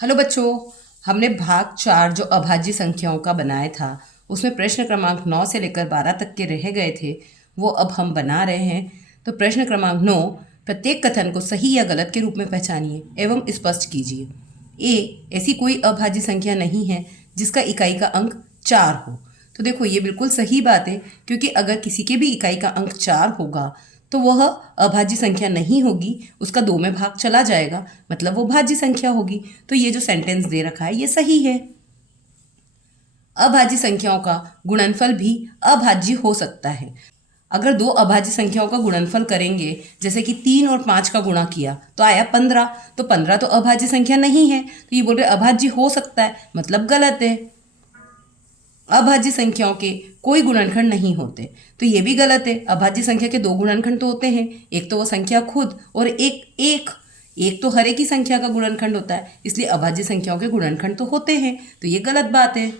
Hello बच्चों, हमने भाग 4 जो अभाज्य संख्याओं का बनाया था उसमें प्रश्न क्रमांक 9 से लेकर 12 तक के रह गए थे, वो अब हम बना रहे हैं। तो प्रश्न क्रमांक 9, प्रत्येक कथन को सही या गलत के रूप में पहचानिए एवं स्पष्ट कीजिए। ए, ऐसी कोई अभाज्य संख्या नहीं है जिसका इकाई का अंक 4 हो। तो देखो ये बिल्कुल सही बात है, क्योंकि अगर किसी के भी इकाई का अंक 4 होगा तो वह अभाज्य संख्या नहीं होगी, उसका 2 में भाग चला जाएगा, मतलब वो भाज्य संख्या होगी। तो ये जो सेंटेंस दे रखा है ये सही है। अभाज्य संख्याओं का गुणनफल भी अभाज्य हो सकता है। अगर दो अभाज्य संख्याओं का गुणनफल करेंगे, जैसे कि 3 और 5 का गुणा किया तो आया 15, तो 15 तो अभाज्य संख्या नहीं है, तो ये बोल रहे अभाज्य हो सकता है, मतलब गलत है। अभाज्य संख्याओं के कोई गुणनखंड नहीं होते, तो ये भी गलत है। अभाज्य संख्या के 2 गुणनखंड तो होते हैं, एक तो वो संख्या खुद और एक तो हर एक ही संख्या का गुणनखंड होता है, इसलिए अभाज्य संख्याओं के गुणनखंड तो होते हैं, तो ये गलत बात है।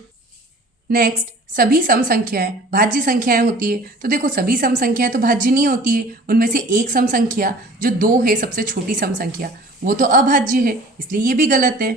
नेक्स्ट, सभी सम संख्याएं भाज्य संख्याएं होती है। तो देखो सभी सम संख्याएं तो भाज्य नहीं होती है, उनमें से एक सम संख्या जो 2 है, सबसे छोटी सम संख्या, वो तो अभाज्य है, इसलिए ये भी गलत है।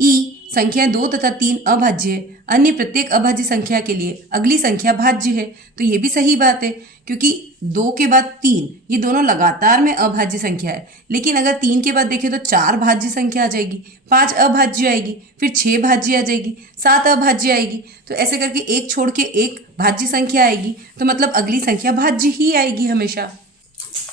ई, संख्याएं 2 तथा 3 अभाज्य है, अन्य प्रत्येक अभाज्य संख्या के लिए अगली संख्या भाज्य है। तो ये भी सही बात है, क्योंकि 2 के बाद 3 ये दोनों लगातार में अभाज्य संख्या है। लेकिन अगर 3 के बाद देखें तो 4 भाज्य संख्या आ जाएगी, 5 अभाज्य आएगी, फिर 6 भाज्य आ जाएगी, 7 अभाज्य आएगी। तो ऐसे करके एक छोड़ के एक भाज्य संख्या आएगी, तो मतलब अगली संख्या भाज्य ही आएगी हमेशा।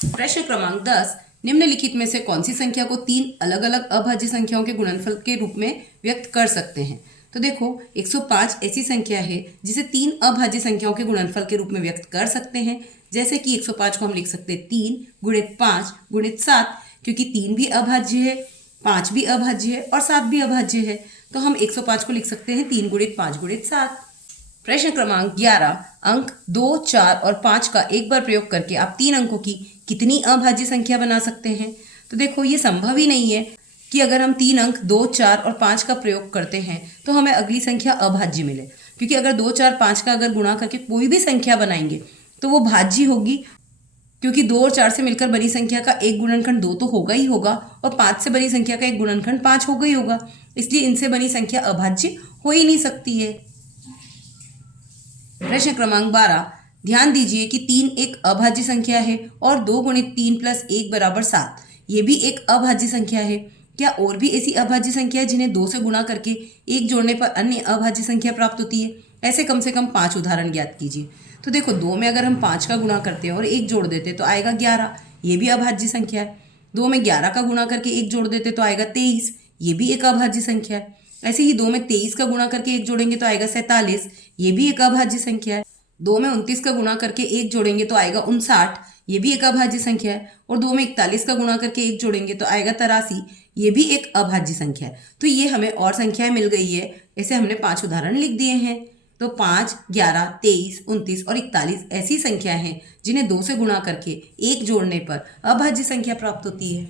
प्रश्न क्रमांक 10, निम्नलिखित में से कौन सी संख्या को 3 अलग अलग अभाज्य संख्याओं के गुणनफल के रूप में व्यक्त कर सकते हैं। तो देखो 105 ऐसी संख्या है जिसे 3 अभाज्य संख्याओं के गुणनफल के रूप में व्यक्त कर सकते हैं। जैसे कि 105 को हम लिख सकते हैं 3 गुणित 5 गुणित 7, क्योंकि 3 भी अभाज्य है, 5 भी अभाज्य है और 7 भी अभाज्य है, तो हम 105 को लिख सकते हैं 3 गुणित 5 गुणित 7। प्रश्न क्रमांक 11, अंक 2, 4 और 5 का एक बार प्रयोग करके आप 3 अंकों की कितनी अभाज्य संख्या बना सकते हैं। तो देखो ये संभव ही नहीं है कि अगर हम 3 अंक 2, 4 और 5 का प्रयोग करते हैं तो हमें अगली संख्या अभाज्य मिले, क्योंकि अगर 2, 4, 5 का अगर गुणा करके कोई भी संख्या बनाएंगे तो वो भाज्य होगी, क्योंकि 2 और 4 से मिलकर बनी संख्या का एक गुणनखंड 2 तो होगा ही होगा, और 5 से बनी संख्या का एक गुणनखंड 5 होगा ही होगा, इसलिए इनसे बनी संख्या अभाज्य हो ही नहीं सकती है। प्रश्न क्रमांक 12, ध्यान दीजिए कि 3 एक अभाज्य संख्या है और 2 गुणित 3 प्लस 1 बराबर 7, ये भी एक अभाज्य संख्या है। क्या और भी ऐसी अभाज्य संख्या है जिन्हें 2 से गुणा करके 1 जोड़ने पर अन्य अभाज्य संख्या प्राप्त होती है? ऐसे कम से कम 5 उदाहरण ज्ञात कीजिए। तो देखो 2 में अगर हम 5 का गुणा करते हैं और 1 जोड़ देते तो आएगा 11, ये भी अभाज्य संख्या है। 2 में 11 का गुणा करके 1 जोड़ देते तो आएगा 23, ये भी एक अभाज्य संख्या है। ऐसे ही 2 में 23 का गुणा करके 1 जोड़ेंगे तो आएगा 47, ये भी एक अभाज्य संख्या है। 2 में 29 का गुणा करके 1 जोड़ेंगे तो आएगा 59, ये भी एक अभाज्य संख्या है। और 2 में 41 का गुणा करके 1 जोड़ेंगे तो आएगा 83, ये भी एक अभाज्य संख्या है। तो ये हमें और संख्याएं मिल गई है, ऐसे हमने 5 उदाहरण लिख दिए हैं। तो 5, 11, 23, 29 और 41 ऐसी संख्या हैं जिन्हें 2 से गुणा करके 1 जोड़ने पर अभाज्य संख्या प्राप्त होती है।